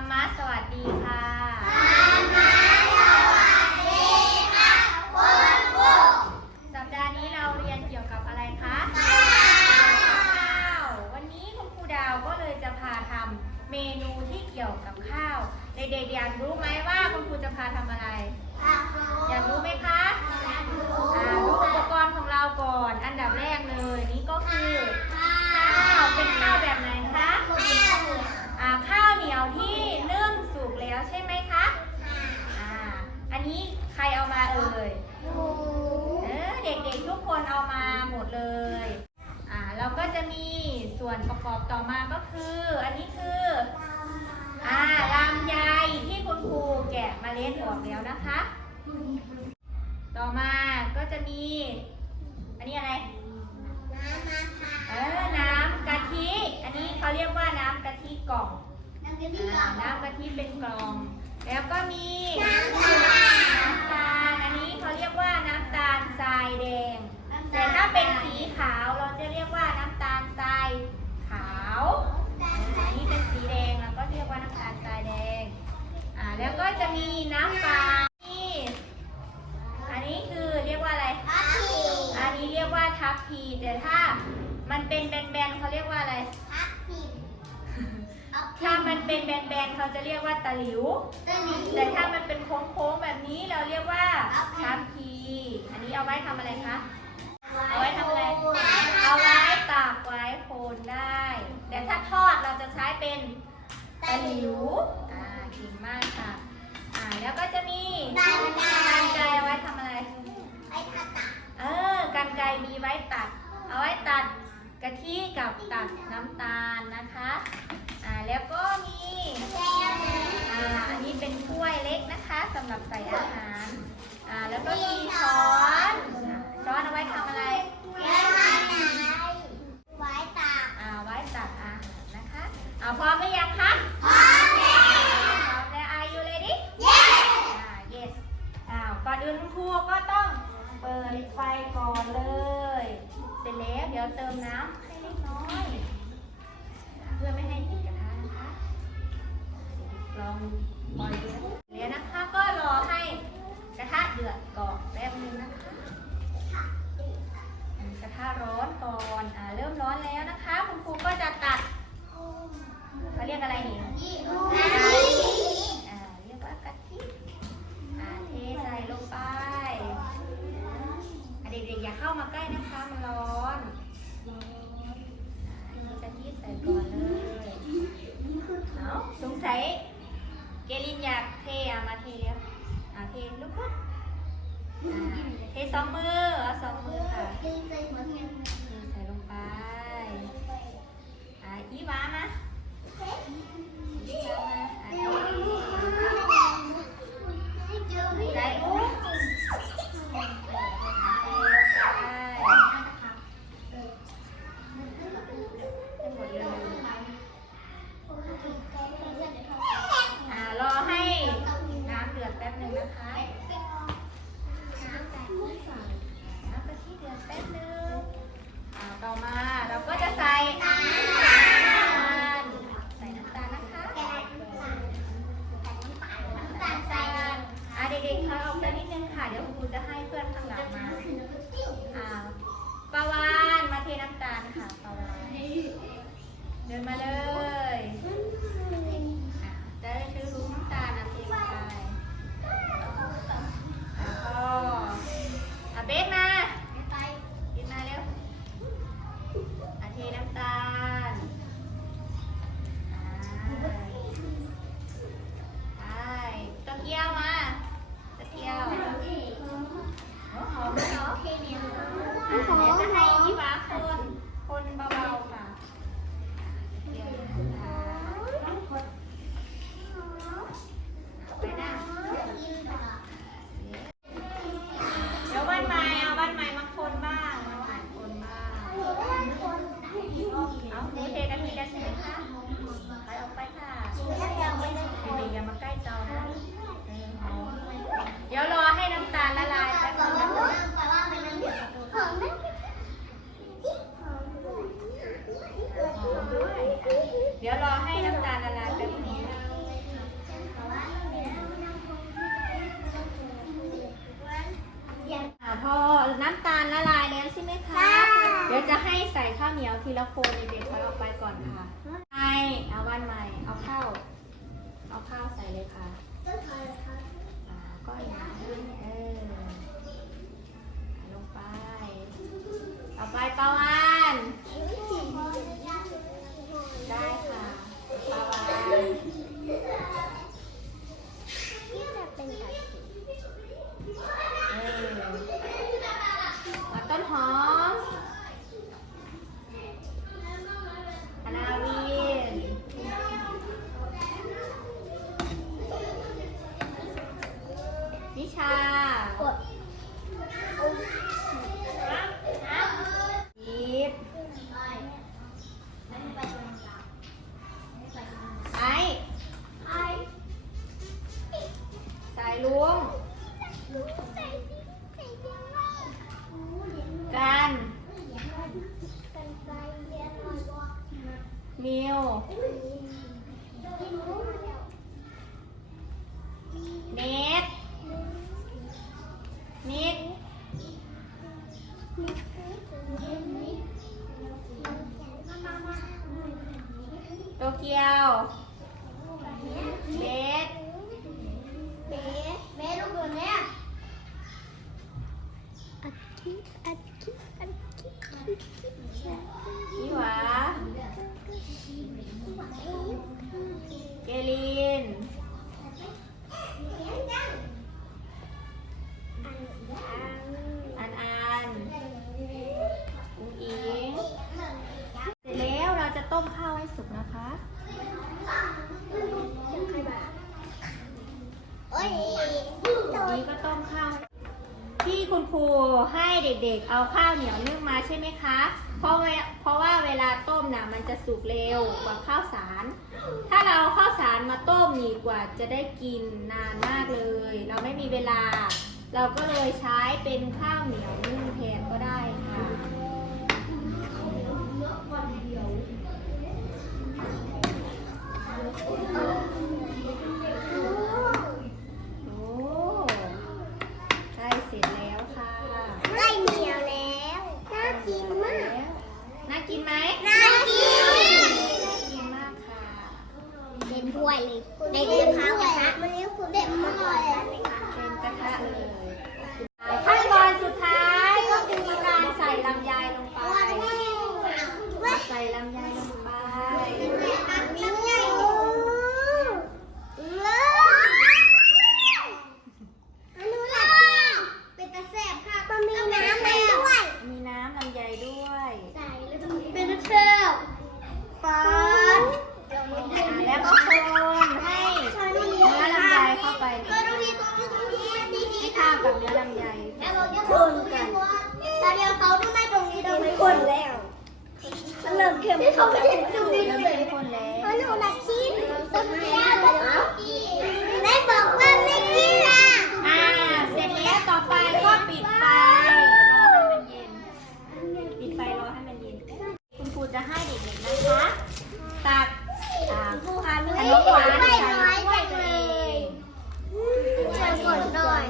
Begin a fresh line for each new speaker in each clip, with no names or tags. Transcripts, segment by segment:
รมะสวัสดีค่ะสัปดาห์นี้เราเรียนเกี่ยวกับอะไรคะข้าว วันนี้คุณครูดาวก็เลยจะพาทำเมนูที่เกี่ยวกับข้าวเด็กๆอยากรู้ไหมว่าคุณครูจะพาทำอะไร อยากรู้ไหมคะอ่าดูอุปกรณ์ของเราก่อน อันดับแรกเลย นี่ก็คือข้าว เป็นข้าวแบบไหนคะ อ่าข้าวเหนียวที่นึ่งสุกแล้วใช่ไหมคะ อ่า อั นนี้ใครเอามาเอ่ยเออเด็กๆทุกคนเอามาหมดเลย อ่าเราก็จะมีส่วนประกอบต่อมาก็คือ อันนี้คืออ่าลำไยที่คุณครูแกะเมล็ดออกแล้วนะคะ ต่อมาก็จะมี อันนี้อะไรเออน้ำกะทิ อันนี้เขาเรียกว่าน้ำกะทิกล่องอ่าน้ำกะทิเป็นกล่อง แล้วก็มีน้ำตาลอันนี้เขาเรียกว่าน้ำตาลทรายแดง แต่ถ้าเป็นสีขาวเราจะเรียกว่าน้ำตาลทรายขาวอันนี้เป็นสีแดงเราก็เรียกว่าน้ำตาลทรายแดงอ่าแล้วก็จะมีน้ำปลานี่อันนี้คือเรียกว่าอะไรอันนี้เรียกว่าทับพีแต่ถ้ามันเป็นแบนๆเขาเรียกว่าอะไรถ้ามันเป็นแบนๆเขาจะเรียกว่าตะหลิว แต่ถ้ามันเป็นโค้งๆแบบนี้เราเรียกว่าทับพีอันนี้เอาไว้ทำอะไรคะ เอาไว้ทำอะไร เอาไว้ตากไว้โคนได้ แต่ถ้าทอดเราจะใช้เป็นตะหลิว อ่าเก่งมากค่ะ อ่าแล้วก็จะมี
กรรไก
กรรไกเอาไว้ทำอะไรเออกันไกมีไว้ตัด เอาไว้ตัดกะทิกับตัดน้ำตาลนะคะ อ่าแล้วก็มี อ่า อันนี้เป็นถ้วยเล็กนะคะสำ หรับใส่อาหาร อ่า แล้วก็มีช้อนอ่าช้อนเอาไว้ทำอะไรอ่า ไว้ตักอาหารนะคะ อ่า พร้อมหรือยังคะ พร้อมแล้ว Are you ready อ่า yes อ่า ก่อนอื่นคุณครูก็ต้องเปิดไฟก่อนเลย เสร็จแล้วเดี๋ยวเติมน้ำให้เล็กน้อย เพื่อไม่ให้ติดกระทะนะคะลองปล่อยดูนะแล้วนะคะ ก็รอให้กระทะเดือดก่อนแป๊บนึงนะคะอืมก ระทะร้อนก่อนอ่าเริ่มร้อนแล้วนะคะ คุณครูก็จะตัดเขาเรียกอะไรนี่อ่าเรียกว่ากะทิอ่าเทใส่ลงไปอ่าเด็กๆอย่าเข้ามาใกล้นะคะ มันร้อนอ่าเทกะทิใส่ก่อนเลยเอาสงสัยเกลินอยากเทอะมาเทเร็วอ่าเทลุกขึ้นอ่าเทสองมือ อ่าอีาวใส่เลยค่ะอ่าก็อย่างนี้เออลงไป ต่อไปปลาวานได้ค่ะปลาวานเออมาต้นหอมอนาวิน นิชายิบไอ้สาย ลุง กันมิว เนทนิกโตเกียวเบส ชิหวาเกลิน อันอันอุ้งอิงเสร็จแล้วเราจะต้มข้าวให้สุกนะคะ วันนี้ก็ต้มข้าวให้ที่ คุณครูให้เด็กๆ เอาข้าวเหนียวนึ่งมาใช่ไหมคะ เพราะเวเพราะว่าเวลาต้มน่ะมันจะสุกเร็วกว่าข้าวสาร ถ้าเราเอาข้าวสารมาต้มนี่กว่าจะได้กินนานมากเลย เราไม่มีเวลา เราก็เลยใช้เป็นข้าวเหนียวนึ่งแทนก็ได้ค่ะโอ้ใกล้เสร็จแล้วค่ะ
ได้เหนียวแล้ว น่า กินมาก
น่ากินไหม
น่ากิน
น่ากินมากค่ะ
เต็มถ้วยเลยเด็กกระทะกระทะมันนี้คือเด็กมากเลย
เป็นกระทะเลยขั้นตอนสุดท้ายก็คือการใส่ลำไยลงไป ใส่ลำไยลงไป
เป็นตะแสบค่ะมันมีน้ำให้ด้วย
มีน้ำลำไยด้วย
เป็นตะแสบป๊อน
อ่าแล้วก็คนให้เนื้อลำไยเข้าไปให้เข้ากับเนื้อลำไย
คนกันตอนเดียวเขาดูไม่ตรงนี้ตรงนี้คนแล้วมันเริ่มเข้มข้นแล้ว
เริ่มเข้มข้นแล้ว
เพราะหนูรักกินต้องกินแล้วได้บอกว่าไม่กินอะ
อ่า เสร็จแล้วต่อไปก็ปิดไฟ รอให้มันเย็น ปิดไฟรอให้มันเย็น คุณครูจะให้เด็กๆนะคะ ตักอ่าขนมหวานใส่ถ้วยตัวเอง
ช่วยกดหน่อย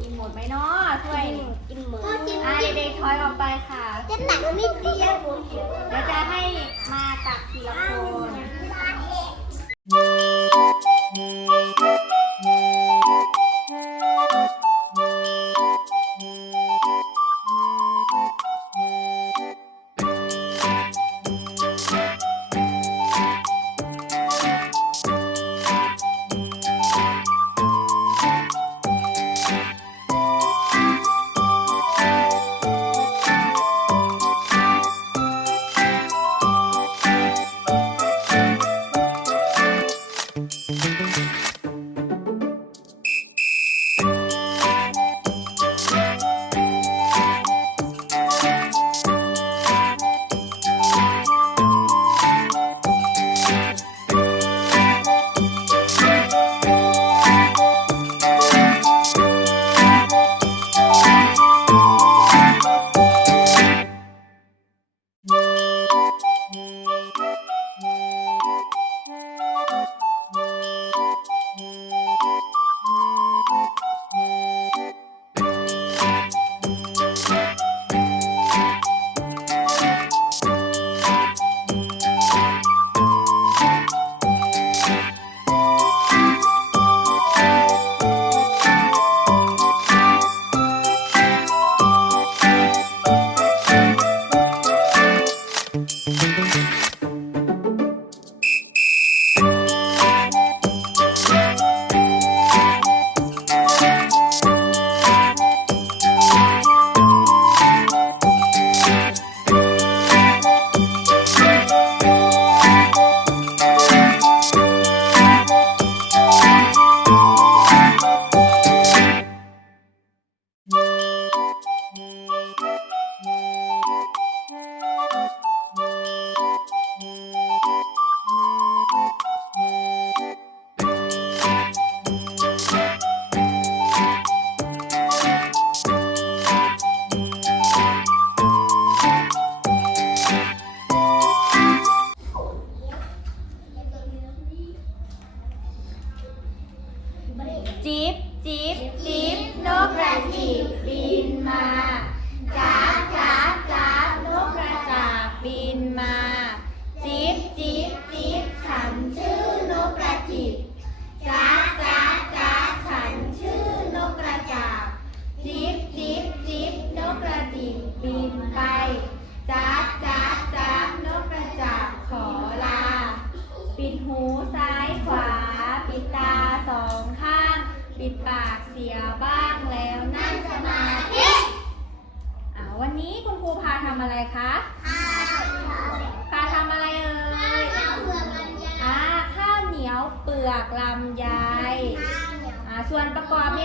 กินหมด ไหมเนาะถ้วยนี่
กินหมด
อ่าเด็กๆถอยออกไปค่ะ
จะหนักนิดเดียว
เดี๋ยวจะให้มาตักทีละคน จิ๊บจิ๊บจิ๊บนกกระจิบบินมาจ้าจ้า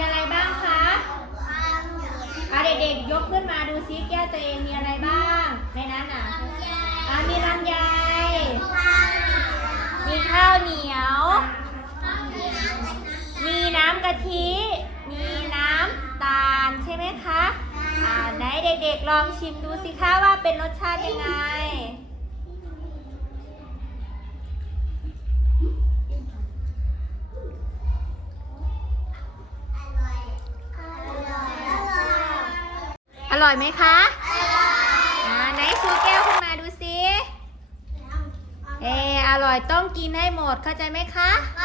อบมีอะไรบ้างคะอ่าเด็กๆยกขึ้นมาดูซิแก้วตัวเองมีอะไรบ้าง ในนั้นอะอ่ามีลำไยมีข้าวเหนียว มีน้ำกะทิ มีน้ำตาลใช่ไหมคะ อ่าไหนเด็กๆลองชิมดูสิคะว่าเป็นรสชาติยังไง อร่อยไหมคะอ่าไหนชูแก้วขึ้นมาดูสิเอออร่อยต้องกินให้หมดเข้าใจไหมคะ
ค